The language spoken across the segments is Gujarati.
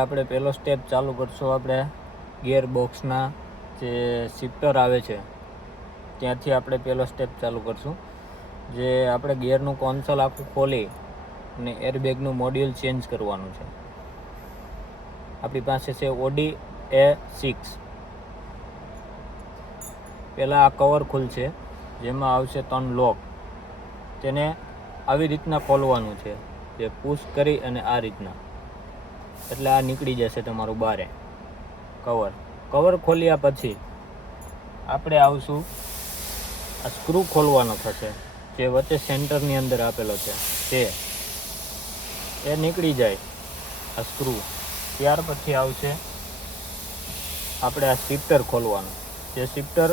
આપણે પહેલો સ્ટેપ ચાલુ કરશું. આપણે ગિયર બોક્સના જે શિફ્ટર આવે છે ત્યાંથી આપણે પહેલો સ્ટેપ ચાલુ કરશું. જે આપણે ગિયરનું કોન્સોલ આખું ખોલી અને એરબેગનું મોડ્યુલ ચેન્જ કરવાનું છે. આપણી પાસે છે ઓડી A6. પહેલાં આ કવર ખુલશે, જેમાં આવશે 3 લોક. તેને આવી રીતના ખોલવાનું છે, જે પુશ કરી અને આ રીતના, એટલે આ નીકળી જશે તમારું બારે કવર ખોલ્યા પછી આપણે આવશું, આ સ્ક્રૂ ખોલવાનો થશે, જે વચ્ચે સેન્ટરની અંદર આપેલો છે તે એ નીકળી જાય આ સ્ક્રૂ. ત્યાર પછી આવશે આપણે આ શિફ્ટર ખોલવાનું. જે શિફ્ટર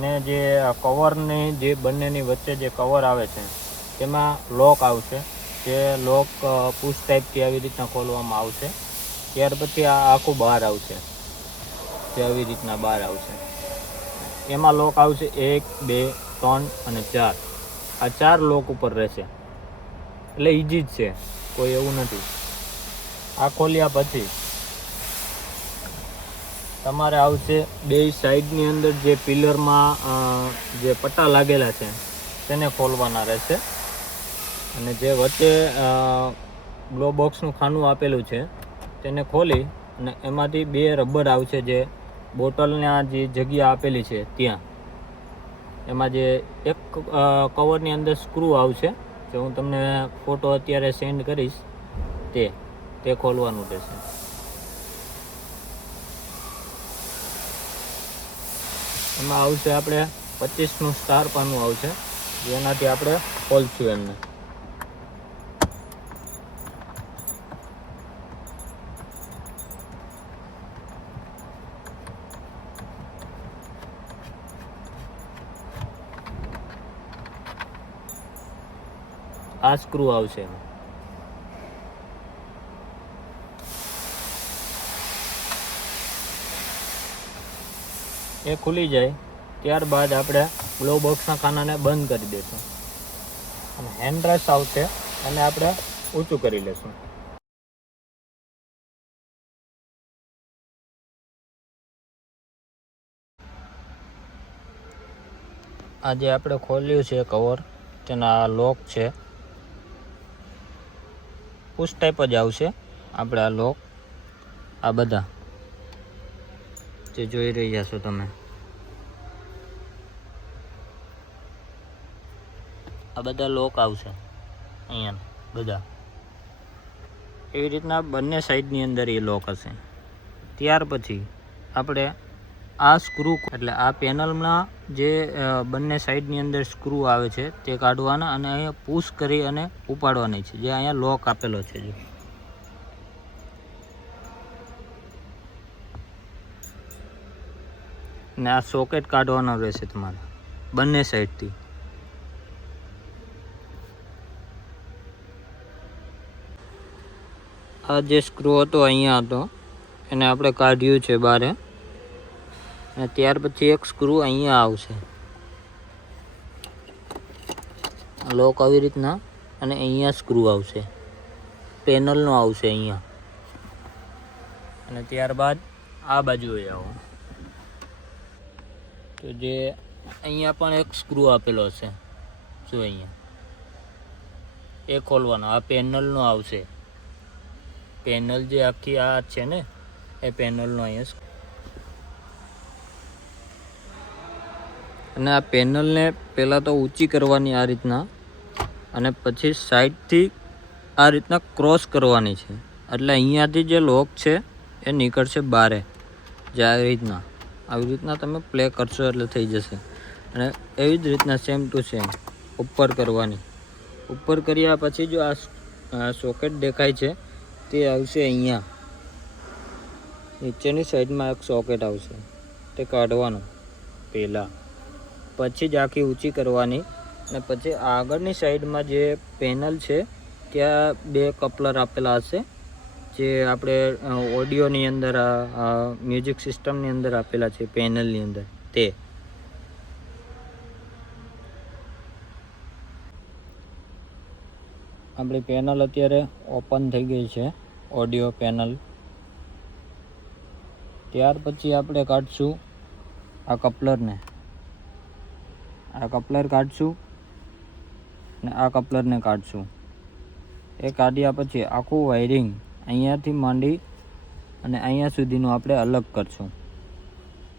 ને જે કવરની જે બંનેની વચ્ચે જે કવર આવે છે તેમાં લોક આવશે. જે લોક પુશ ટાઈપથી આવી રીતના ખોલવામાં આવશે. ત્યાર પછી આ આખું બહાર આવશે, જે આવી રીતના બહાર આવશે. એમાં લોક આવશે 1, 2, 3 અને 4. આ 4 લોક ઉપર રહેશે, એટલે ઇઝી જ છે, કોઈ એવું નથી. આ ખોલ્યા પછી તમારે આવશે બે સાઈડની અંદર જે પિલરમાં જે પટ્ટા લાગેલા છે તેને ખોલવાના રહેશે. અને જે વચ્ચે ગ્લો બોક્સનું ખાનું આપેલું છે તેને ખોલી અને એમાંથી 2 રબર આવશે, જે બોટલના જે જગ્યા આપેલી છે ત્યાં. એમાં જે એક કવરની અંદર સ્ક્રૂ આવશે, જે હું તમને ફોટો અત્યારે સેન્ડ કરીશ, તે ખોલવાનું રહેશે. એમાં આવશે આપણે 25નું સ્ટાર પાનું આવશે, જેનાથી આપણે ખોલશું એમને. આ સ્ક્રૂ આવશે. એ ખુલી જાય ત્યારબાદ આપણે ગ્લો બોક્સના ખાનાને બંધ કરી દઈશું અને હેન્ડ રેસ્ટ આવશે, અને આપણે ઊંચું કરી લઈશું. આ જે આપણે ખોલ્યું છે કવર, તેના લોક છે, પુશ ટાઈપ જ આવશે. આપણે આ લોક, આ બધા જે જોઈ રહ્યા છો તમે, આ બધા લોક આવશે અહીંયા બધા. એવી રીતના બંને સાઈડની અંદર એ લોક હશે. ત્યાર પછી આપણે આ સ્ક્રૂ, એટલે આ પેનલમાં જે બંને સાઈડની અંદર સ્ક્રૂ આવે છે તે કાઢવાના અને અહીંયા પુશ કરી અને ઉપાડવાની છે, જે અહીંયા લોક આપેલો છે. જો ને આ સોકેટ કાઢવાનો રહેશે તમારે બંને સાઈડથી. આ જે સ્ક્રૂ હતો અહીંયા હતો, એને આપણે કાઢ્યું છે બારે. અને ત્યાર પછી એક સ્ક્રૂ અહીંયા આવશે, લોક આવી રીતના, અને અહીંયા સ્ક્રૂ આવશે, પેનલનો આવશે અહીંયા. અને ત્યારબાદ આ બાજુ આવો તો જે અહીંયા પણ એક સ્ક્રૂ આપેલો હશે, જો અહીંયા એ ખોલવાનો. આ પેનલનો આવશે, પેનલ જે આખી આ છે ને એ પેનલનો અહીંયા. અને આ પેનલને પહેલાં તો ઊંચી કરવાની આ રીતના, અને પછી સાઈડથી આ રીતના ક્રોસ કરવાની છે, એટલે અહીંયાથી જે લોક છે એ નીકળશે બારે. જે આવી રીતના તમે પ્લે કરશો એટલે થઈ જશે. અને એવી જ રીતના સેમ ટુ સેમ ઉપર કરવાની. ઉપર કર્યા પછી જો આ સોકેટ દેખાય છે તે આવશે અહીંયા, નીચેની સાઈડમાં એક સોકેટ આવશે, તે કાઢવાનું પહેલાં. પછી જ આખી ઊંચી કરવાની. અને પછી આગળની સાઈડમાં જે પેનલ છે ત્યાં 2 કપલર આપેલા હશે, જે આપણે ઓડિયોની અંદર મ્યુઝિક સિસ્ટમની અંદર આપેલા છે પેનલની અંદર. તે આપણી પેનલ અત્યારે ઓપન થઈ ગઈ છે, ઓડિયો પેનલ. ત્યાર પછી આપણે કાઢશું આ કપલરને. આ કપલર કાઢશું અને આ કપલરને કાઢશું. એ કાઢ્યા પછી આખું વાયરિંગ અહીંયાથી માંડી અને અહીંયા સુધીનું આપણે અલગ કરશું.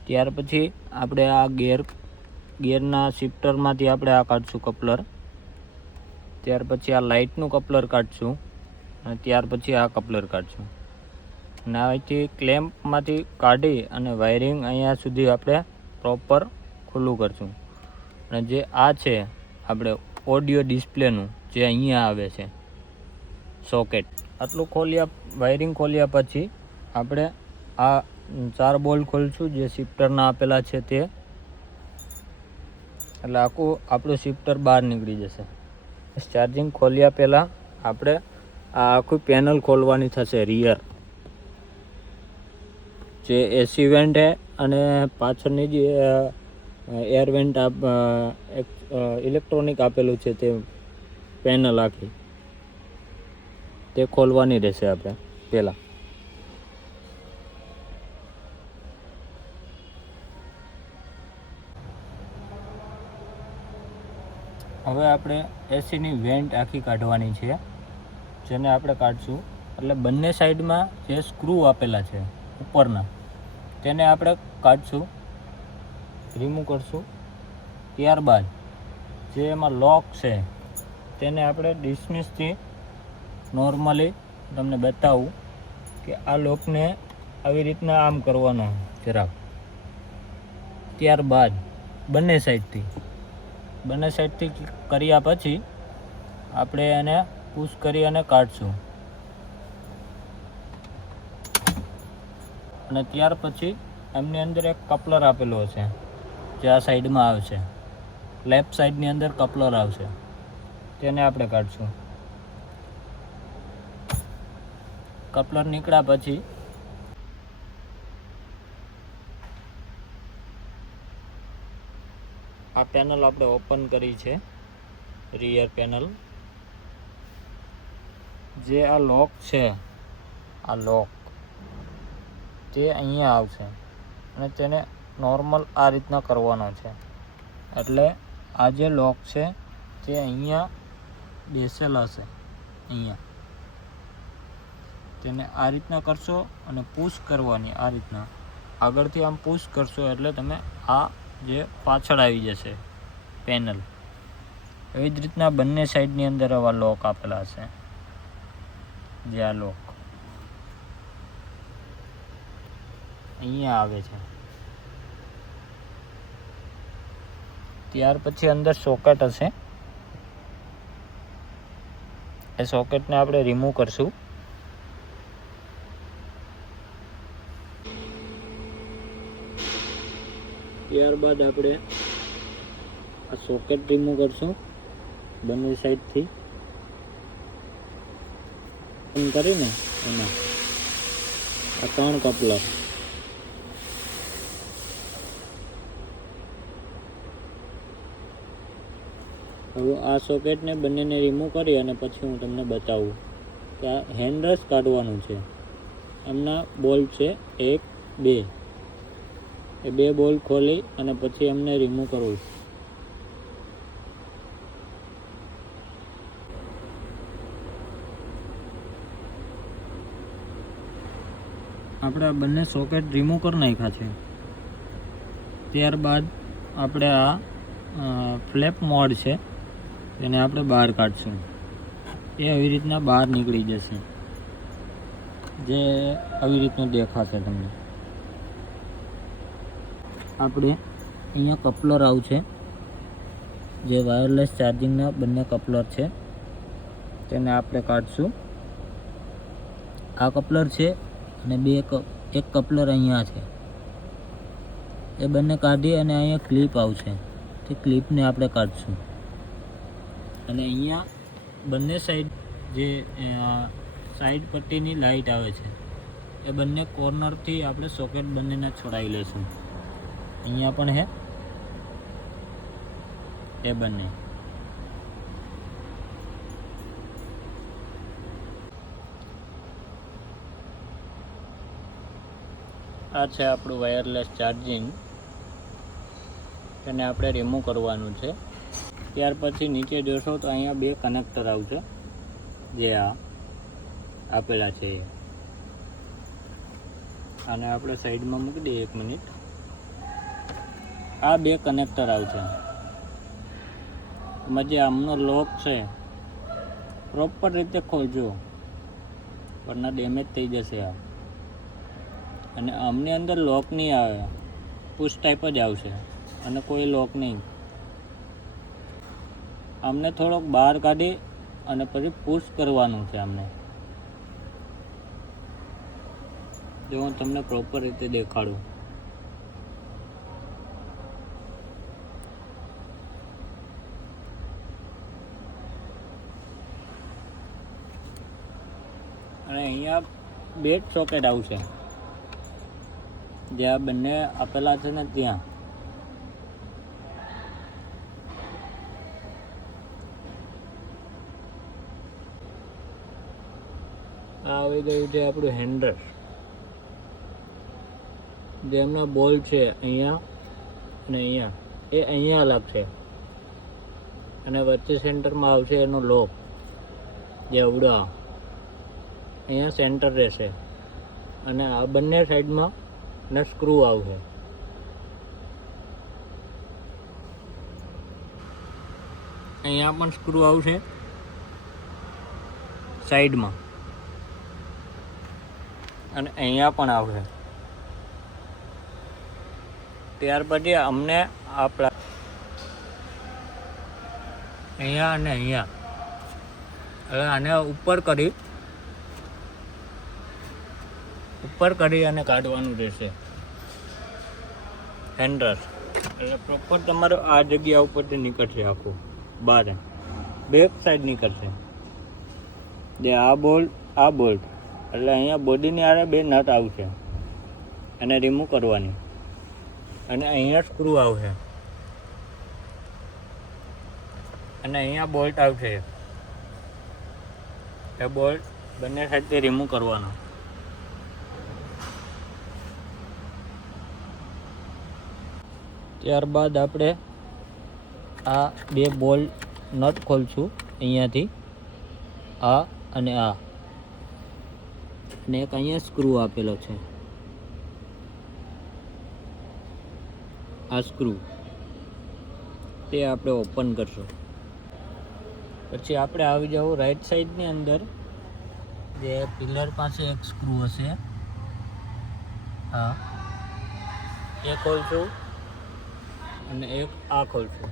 ત્યાર પછી આપણે આ ગેરના શિફ્ટરમાંથી આપણે આ કાઢશું કપલર. ત્યાર પછી આ લાઇટનું કપલર કાઢશું અને ત્યાર પછી આ કપલર કાઢશું. અને અહીંથી ક્લેમ્પમાંથી કાઢી અને વાયરિંગ અહીંયા સુધી આપણે પ્રોપર ખુલ્લું કરશું. અને જે આ છે આપણે ઓડિયો ડિસ્પ્લેનું જે અહીંયા આવે છે સોકેટ, આટલું વાયરિંગ ખોલ્યા પછી આપણે આ 4 બોલ્ટ ખોલશું જે શિફ્ટરના આપેલા છે તે. એટલે આખું આપણું શિફ્ટર બહાર નીકળી જશે. ચાર્જિંગ ખોલ્યા પહેલાં આપણે આ આખું પેનલ ખોલવાની થશે. રિયર જે એસી વેન્ટ છે અને પાછળની જે એર વેન્ટ ઇલેક્ટ્રોનિક આપેલું છે તે પેનલ આખી તે ખોલવાની રહેશે આપણે પહેલાં. હવે આપણે એસીની વેન્ટ આખી કાઢવાની છે, જેને આપણે કાઢશું. એટલે બંને સાઈડમાં જે સ્ક્રૂ આપેલા છે ઉપરના તેને આપણે કાઢશું, રિમૂવ કરશું. ત્યારબાદ જે એમાં લોક છે તેને આપણે ડિસમિસથી નોર્મલી તમને બતાવું કે આ લોકને આવી રીતના આમ કરવાનો જરાક. ત્યારબાદ બંને સાઈડથી કર્યા પછી આપણે એને પુશ કરી અને કાઢશું. અને ત્યાર પછી એમની અંદર એક કપલર આપેલો હશે જે આ સાઈડમાં આવશે. લેફ્ટ સાઈડની અંદર કપલર આવશે, તેને આપણે કાઢશું. કપલર નીકળ્યા પછી આ પેનલ આપણે ઓપન કરી છે, રિયર પેનલ. જે આ લોક છે, આ લોક તે અહીંયા આવશે અને તેને નોર્મલ આ રીતના કરવાનો છે. એટલે આ જે લોક છે તે અહીંયા બેસેલા હશે. અહીંયા તેને આ રીતના કરશો અને પુશ કરવાની. આ રીતના આગળથી આમ પુશ કરશો એટલે તમે આ જે પાછળ આવી જશે પેનલ. એવી જ રીતના બંને સાઈડની અંદર આવા લોક આપેલા હશે. જે આ લોક અહીંયા આવે છે. ત્યાર પછી અંદર સોકેટ હશે, એ સોકેટને આપણે રિમૂવ કરશું. ત્યારબાદ આપણે આ સોકેટ રિમૂવ કરશું બંને સાઈડથી કરીને. એમાં આ 3 કપલર હવે આ સોકેટને બંનેને રિમૂવ કરી અને પછી હું તમને બતાવું કે આ હેન્ડરસ કાઢવાનું છે. એમના બોલ્ટ છે 1, 2. એ 2 બોલ્ટ ખોલી અને પછી એમને રિમૂવ કરવું. આપણે આ બંને સોકેટ રિમૂવ કરી નાખ્યા છે. ત્યારબાદ આપણે આ ફ્લેપ મોડ છે તેને આપણે બહાર કાઢશું. એ આવી રીતના બહાર નીકળી જશે, જે આવી રીતનું દેખાશે તમને. આપણે અહીંયા કપલર આવશે, જે વાયરલેસ ચાર્જિંગના બંને કપલર છે તેને આપણે કાઢશું. આ કપલર છે અને એક કપલર અહીંયા છે. એ બંને કાઢી અને અહીંયા ક્લિપ આવશે, તે ક્લિપને આપણે કાઢશું. અને અહીંયા બંને સાઈડ જે સાઈડ પટ્ટીની લાઇટ આવે છે એ બંને કોર્નરથી આપણે સોકેટ બંનેને છોડાવી લઈશું. અહીંયા પણ હે એ બંને. આ છે આપણું વાયરલેસ ચાર્જિંગ, તેને આપણે રિમૂવ કરવાનું છે. ત્યાર પછી નીચે જોશો તો અહીંયા 2 કનેક્ટર આવશે, જે આ આપેલા છે. આને આપણે સાઈડમાં મૂકી દઈએ 1 મિનિટ. આ 2 કનેક્ટર આવશે. એમાં જે આમનો લોક છે પ્રોપર રીતે ખોલજો, વરના ડેમેજ થઈ જશે આ. અને આમની અંદર લોક નહીં આવે, પુશ ટાઈપ જ આવશે અને કોઈ લોક નહીં. આમને થોડોક બહાર કાઢી અને પછી પુશ કરવાનું છે આમને. જો હું તમને પ્રોપર રીતે દેખાડું. અને અહીંયા 2 સોકેટ આવશે, જે આ બંને આપેલા છે ને ત્યાં. આ આવી ગયું છે આપણું હેન્ડલ. જે એમના બોલ છે અહીંયા અને અહીંયા, એ અહીંયા લાગશે. અને વચ્ચે સેન્ટરમાં આવશે એનો લોક, જે અવડા અહીંયા સેન્ટર રહેશે. અને આ બંને સાઈડમાં ને સ્ક્રૂ આવશે. અહીંયા પણ સ્ક્રૂ આવશે સાઈડમાં, અને અહીંયા પણ આવશે. ત્યાર પછી અમને આપણા અહીંયા અને અહીંયા, હવે આને ઉપર કરી અને કાઢવાનું રહેશે હેન્ડલ. એટલે પ્રોપર તમારો આ જગ્યા ઉપરથી નીકળશે, આખું બહાર બેક સાઈડ નીકળશે. જે આ બોલ્ટ એટલે અહીંયા બોડીની આરે 2 નટ આવશે, એને રિમૂવ કરવાની. અને અહીંયા સ્ક્રૂ આવશે, અને અહીંયા બોલ્ટ આવશે. એ બોલ્ટ બંને સાઈડથી રિમૂવ કરવાનો. ત્યારબાદ આપણે આ 2 બોલ્ટ નટ ખોલશું અહીંયાથી, આ અને આ. અને એક અહીંયા સ્ક્રૂ આપેલો છે, આ સ્ક્રૂ, તે આપણે ઓપન કરશું. પછી આપણે આવી જાવ રાઈટ સાઈડની અંદર, જે પિલર પાસે એક સ્ક્રૂ હશે, હા એ ખોલશું. અને એક આ ખોલશું.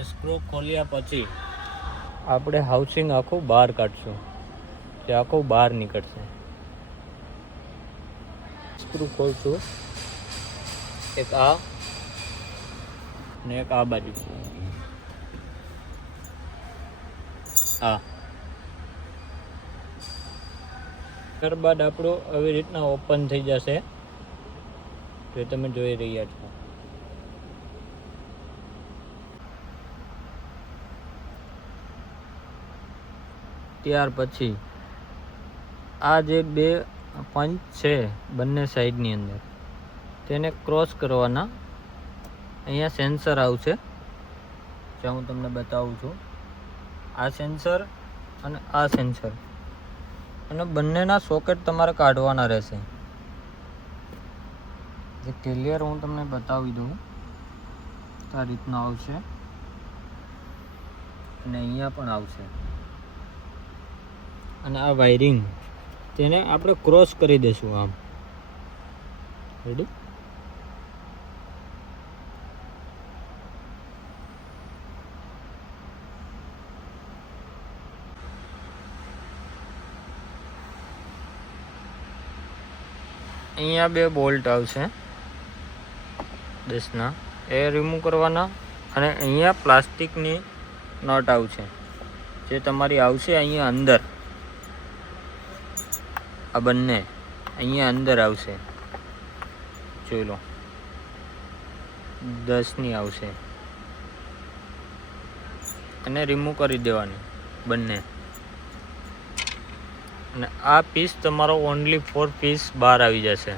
એ સ્ક્રૂ ખોલ્યા પછી આપણે હાઉસિંગ આખું બહાર કાઢશું, તે આખું બહાર નીકળશે. સ્ક્રૂ ખોલશું, એક આ ને એક આ બાજુ, આ. ત્યારબાદ આપણું આવી રીતના ઓપન થઈ જશે, જે તમે જોઈ રહ્યા છો. ત્યાર પછી આ જે 2 પંચ છે બંને સાઈડની અંદર, તેને ક્રોસ કરવાના. અહીંયા સેન્સર આવશે, જે હું તમને બતાવું છું. આ સેન્સર અને આ સેન્સર, અને બંનેના સોકેટ તમારે કાઢવાના રહેશે. જે ક્લિયર હું તમને બતાવી દઉં તો આ રીતના આવશે, અને અહીંયા પણ આવશે. અને આ વાયરિંગ, તેને આપણે ક્રોસ કરી દઈશું આમ. રેડી? અહીંયા 2 બોલ્ટ આવશે 10ના, એ રિમૂવ કરવાના. અને અહીંયા પ્લાસ્ટિકની નટ આવશે, જે તમારી આવશે અહીંયા અંદર. આ બંને અહીંયા અંદર આવશે, જોઈ લો, 10ની આવશે. અને રિમૂવ કરી દેવાની બંને. અને આ પીસ તમારો ઓનલી 4 પીસ બહાર આવી જશે.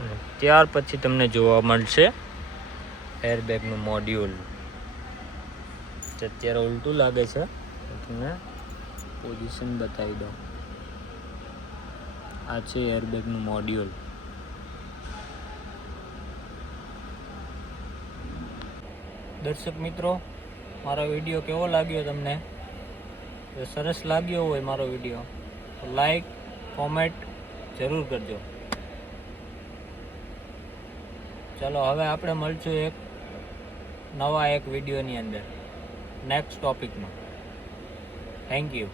અને ત્યાર પછી તમને જોવા મળશે એરબેગનું મોડ્યુલ. અત્યારે ઉલટું લાગે છે, તમને પોઝિશન બતાવી દઉં. આ છે એરબેગનું મોડ્યુલ. દર્શક મિત્રો, મારો વિડીયો કેવો લાગ્યો તમને? જો સરસ લાગ્યો હોય મારો વિડીયો તો લાઈક કોમેન્ટ જરૂર કરજો. ચાલો હવે આપણે મળશું નવા એક વિડીયોની અંદર, નેક્સ્ટ ટોપિકમાં. Thank you.